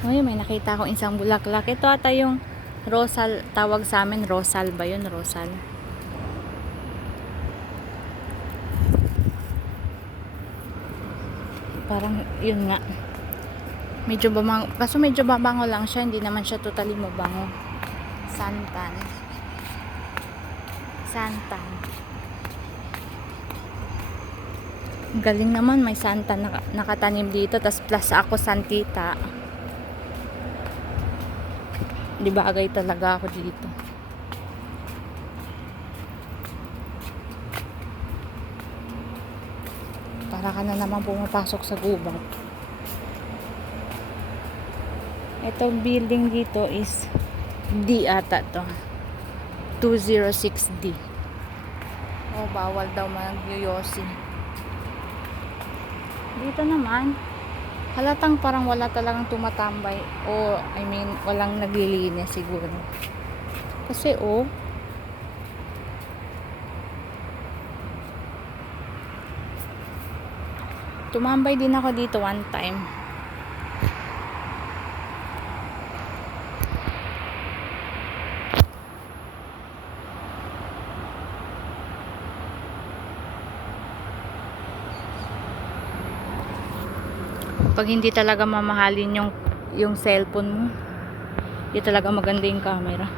Uy, may nakita akong isang bulaklak. Ito ata yung rosal, tawag sa amin, rosal ba yun? Rosal. Parang yun nga. Medyo babango, kaso medyo babango lang siya, hindi naman siya totally mabango. Santan. Santan. Galing naman, may santan nakatanim dito, tas plus ako santita. Di bagay talaga ako dito. Para ka na naman pumapasok sa gubat. Itong building dito is D ata to. 206D. Oh, bawal daw mag-yoyosi. Dito naman, halatang parang wala talagang tumatambay. O, I mean, walang naglilinis siguro. Kasi, oh, tumambay din ako dito one time. Pag hindi talaga mamahalin yung cellphone mo, hindi talaga maganda yung camera.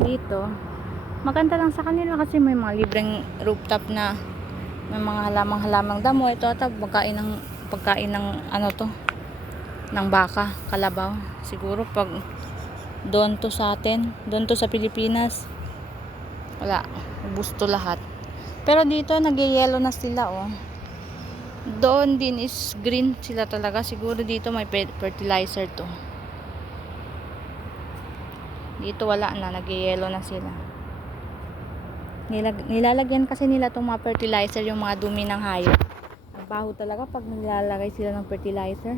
Dito, maganda lang sa kanila kasi may mga libreng rooftop na may mga halamang-halamang damo. Ito ata pagkain ng ano to, ng baka, kalabaw. Siguro pag doon to sa atin, doon to sa Pilipinas, wala, ubos to lahat. Pero dito nagyayelo na sila, oh. Doon din is green sila talaga. Siguro dito may fertilizer to. Dito wala na, nagyayelo na sila. Nilalagyan kasi nila itong mga fertilizer, yung mga dumi ng hayop. Ang baho talaga pag nilalagay sila ng fertilizer.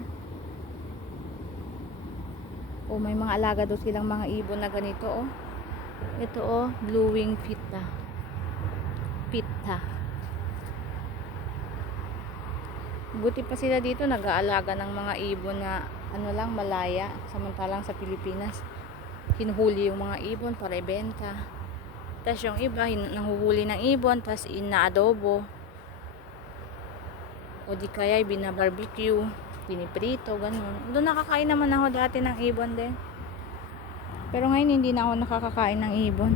O may mga alaga daw silang mga ibon na ganito, oh. Ito, oh, blue wing pitta. Buti pa sila dito nag-aalaga ng mga ibon na ano lang, malaya. Samantalang sa Pilipinas, hinuhuli yung mga ibon para ibenta. Tapos yung iba, nahuhuli ng ibon, tapos inaadobo. O di kaya binabarbecue, piniprito, ganun. Doon nakakain naman ako dati ng ibon din. Pero ngayon hindi na ako nakakakain ng ibon.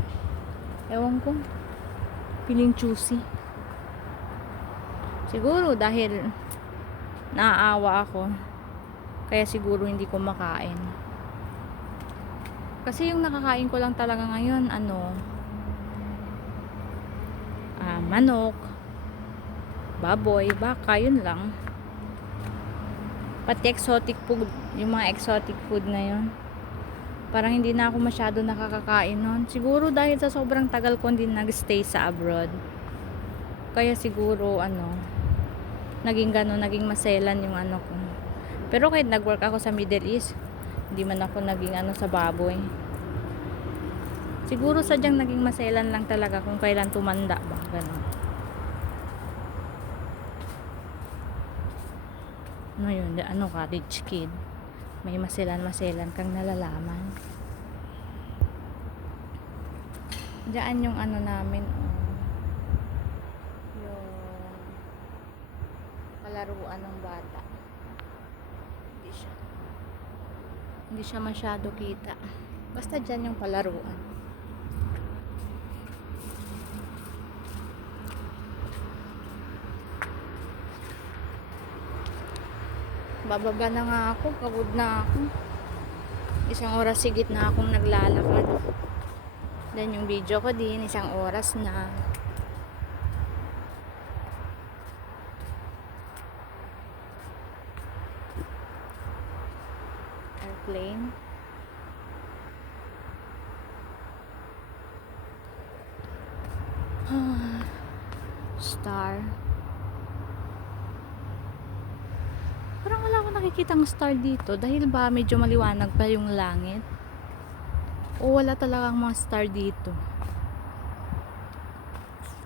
Ewan ko. Feeling choosy. Siguro dahil naaawa ako, kaya siguro hindi ko makain. Kasi yung nakakain ko lang talaga ngayon, manok, baboy, baka, yun lang. Pati exotic food, yung mga exotic food na yun, parang hindi na ako masyado nakakakain nun. Siguro dahil sa sobrang tagal ko din nag-stay sa abroad, kaya siguro naging gano'n, naging maselan yung ko. Pero kahit nag-work ako sa Middle East, hindi man ako naging sa baboy. Siguro sadyang naging maselan lang talaga kung kailan tumanda ba, gano'n. Yun, ka, rich kid. May maselan kang nalalaman. Diyan yung namin, yung palaruan ng bata. Hindi siya masyado kita. Basta dyan yung palaruan. Bababa na nga ako, pagod na ako. 1 oras higit na akong naglalakad. Then yung video ko din, 1 oras na. Airplane. Star. Parang wala akong nakikitang star dito. Dahil ba medyo maliwanag pa yung langit? O wala talagang mga star dito?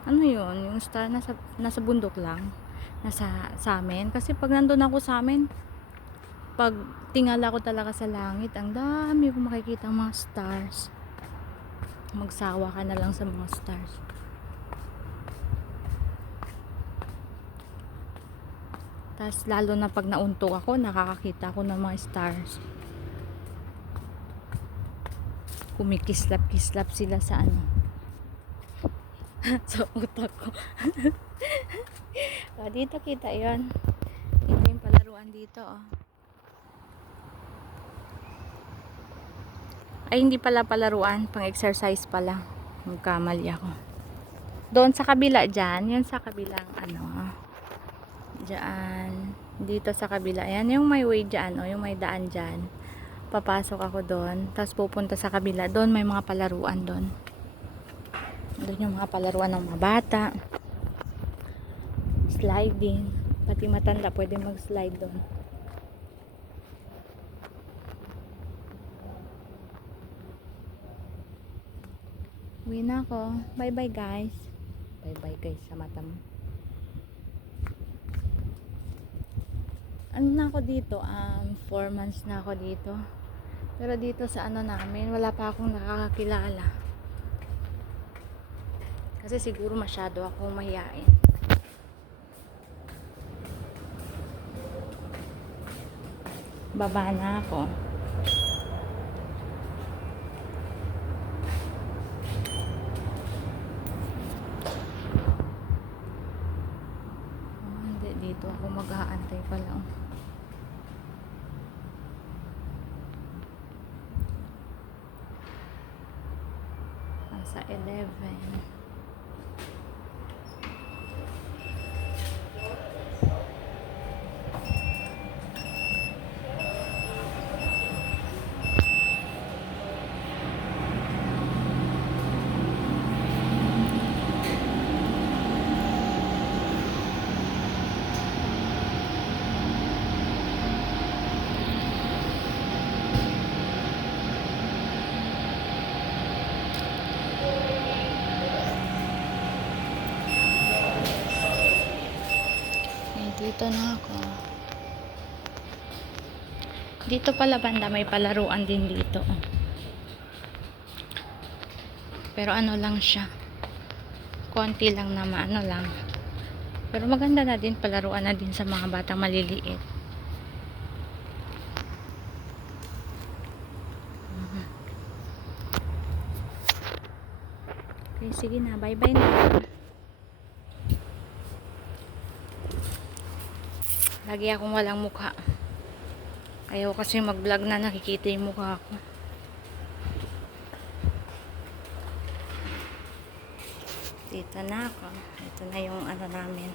Ano yun? Yung star nasa bundok lang? sa amin. Kasi pag nandun ako sa amin, pag tingala ko talaga sa langit, ang dami ko makikita mga stars. Magsawa ka na lang sa mga stars. Tas lalo na pag nauntok ako, nakakakita ko ng mga stars. Kumikislap-kislap sila sa ano. Sa utak ko. O, dito kita yon. Ito yung palaruan dito, oh. Ay, hindi pala palaruan. Pang-exercise pala. Magkamali ako. Doon sa kabila dyan. Yan sa kabilang ano. Dyan. Dito sa kabila. Yan yung may way dyan. O, yung may daan dyan. Papasok ako doon. Tapos pupunta sa kabila. Doon may mga palaruan doon. Doon yung mga palaruan ng mga bata. Sliding. Pati matanda pwede mag-slide doon. Uwi na ako. Bye bye guys. Bye bye guys sa mata mo. Ano na ako dito? 4 months na ako dito. Pero dito sa ano namin, wala pa akong nakakakilala. Kasi siguro masyado akong mahiyain. Baba na ako. Hindi, dito ako mag-aantay pa lang. Sa 11. Dito na ako. Dito pala banda may palaruan din dito. Pero ano lang siya. Konti lang naman, ano lang. Pero maganda na din, palaruan na din sa mga batang maliliit. Okay, sige na. Bye-bye na. Lagi akong walang mukha. Ayaw kasi mag-vlog na nakikita yung mukha ko. Dito na ako. Ito na yung ano namin.